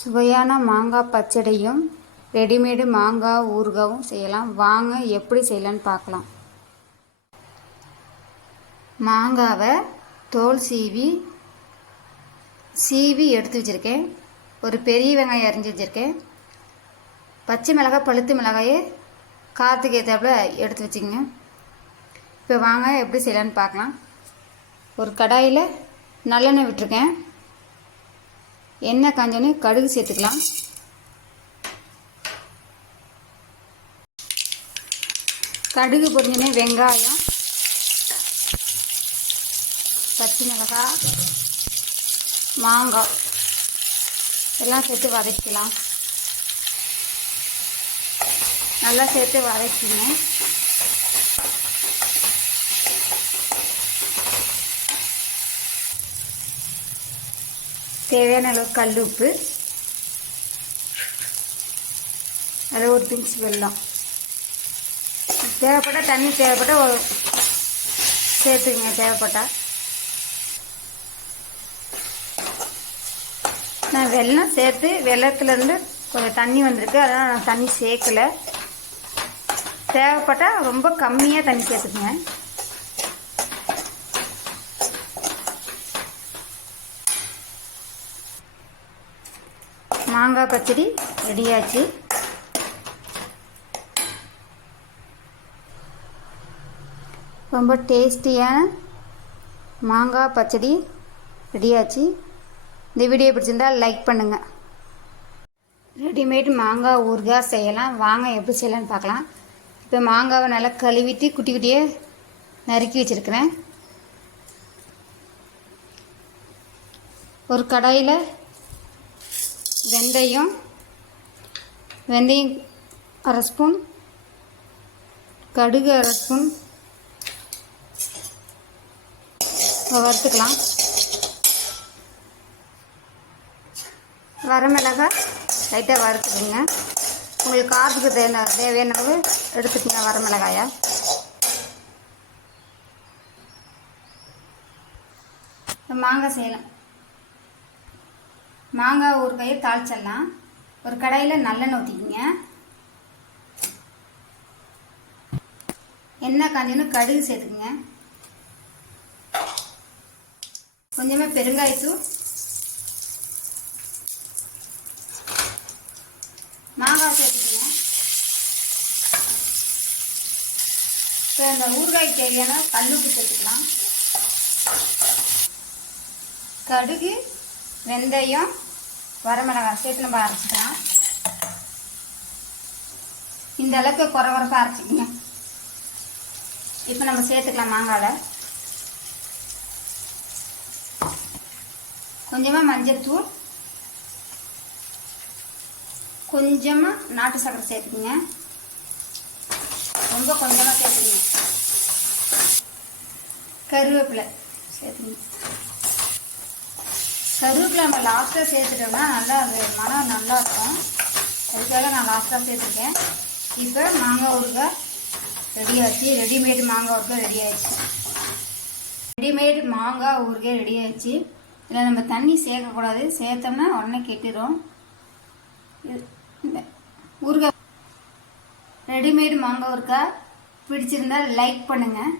சுவையான மாங்காய் பச்சடியும் ரெடிமேடு மாங்காய் ஊறுகாவும் செய்யலாம். வாங்க எப்படி செய்யலான்னு பார்க்கலாம். மாங்காவை தோல் சீவி சீவி எடுத்து வச்சுருக்கேன். ஒரு பெரிய வெங்காயம் அரிஞ்சு வச்சுருக்கேன். பச்சை மிளகாய் பழுத்து மிளகாயை காற்றுக்கு ஏற்றாப்புல எடுத்து வச்சுக்கங்க. இப்போ வாங்க எப்படி செய்யலான்னு பார்க்கலாம். ஒரு கடாயில் நல்லெண்ணெய் விட்டுருக்கேன். எண்ணெய் காஞ்சோடனே கடுகு சேர்த்துக்கலாம். கடுகு பொரிஞ்சோடனே வெங்காயம் பச்சை மிளகாய் மாங்காய் எல்லாம் சேர்த்து வதக்கலாம். நல்லா சேர்த்து வதக்கிங்க. தேவையான அளவு கல் உப்பு. அதில் ஒரு பிஞ்ச் வெல்லம். தேவைப்பட்டால் தண்ணி தேவைப்பட்டால் சேர்த்துக்குங்க தேவைப்பட்டா. நான் வெல்லம் சேர்த்து வெள்ளத்துலேருந்து கொஞ்சம் தண்ணி வந்திருக்கு அதனால் நான் தண்ணி சேர்க்கலை. தேவைப்பட்டால் ரொம்ப கம்மியாக தண்ணி சேர்த்துக்குங்க. மாங்காய் பச்சடி ரெடியாச்சு. ரொம்ப டேஸ்டியான மாங்காய் பச்சடி ரெடியாச்சு. இந்த வீடியோ பிடிச்சிருந்தால் லைக் பண்ணுங்கள் ரெடிமேட் மாங்காய் ஊறுகாய் செய்யலாம். வாங்க எப்படி செய்யலாம்னு பார்க்கலாம். இப்போ மாங்காவை நல்லா கழுவிட்டு குட்டி குட்டியே நறுக்கி வச்சுருக்கிறேன். ஒரு கடாயில் வெந்தயம் வெந்தயம் அரை ஸ்பூன் கடுகு அரை ஸ்பூன். வறுத்துக்கலாம். வரமிளகாய் லைட்டாக வறுத்துக்குங்க. உங்களுக்கு காற்றுக்கு தேவை தேவையான அளவு எடுத்துக்கங்க வரமிளகாயை மாங்காய் செய்யலாம். மாங்காய் ஒரு கையை தாளிச்சிடலாம். ஒரு கடையில் நல்லெண்ணெய் ஊற்றிக்கிங்க எண்ணெய் காஞ்சோன்னு கடுகு சேர்த்துக்குங்க. கொஞ்சமாக பெருங்காயத்தூள். மாங்காய் சேர்த்துக்குங்க. இப்போ இந்த ஊறுகாய்க்கு தேவையான கல்லுப்பு சேர்த்துக்கலாம். கடுகு வெந்தயம் வரமிளகாய் சேர்த்து நம்ம அரைச்சிக்கலாம் இந்த அளவுக்கு குறை குறைப்பாக அரைச்சிக்கங்க. இப்போ நம்ம சேர்த்துக்கலாம் மாங்காயில் கொஞ்சமாக மஞ்சத்தூள் கொஞ்சமாக நாட்டு சக்கரை சேர்த்துக்குங்க. ரொம்ப கொஞ்சமாக சேர்த்துக்குங்க. கருவேப்பிலை சேர்த்துங்க கருவேப்பிலை நம்ம லாஸ்ட்டாக சேர்த்துட்டோம்னா நல்லா அது மனம் நல்லா இருக்கும். அதுக்காக நான் லாஸ்ட்டாக சேர்த்துருக்கேன். இப்போ மாங்காய் ஊறுகாய் ரெடி ஆச்சு. ரெடிமேட் மாங்காய் ஊறுகாய் ரெடி ஆயிடுச்சு. ரெடிமேட் மாங்காய் ஊறுகாய் ரெடி ஆயிடுச்சு. இதில் நம்ம தண்ணி சேர்க்கக்கூடாது. சேர்த்தோம்னா உடனே கெட்டிடும் இந்த ஊறுகாய் ரெடிமேட் மாங்காய் ஊறுகாய் பிடிச்சிருந்தா லைக் பண்ணுங்கள்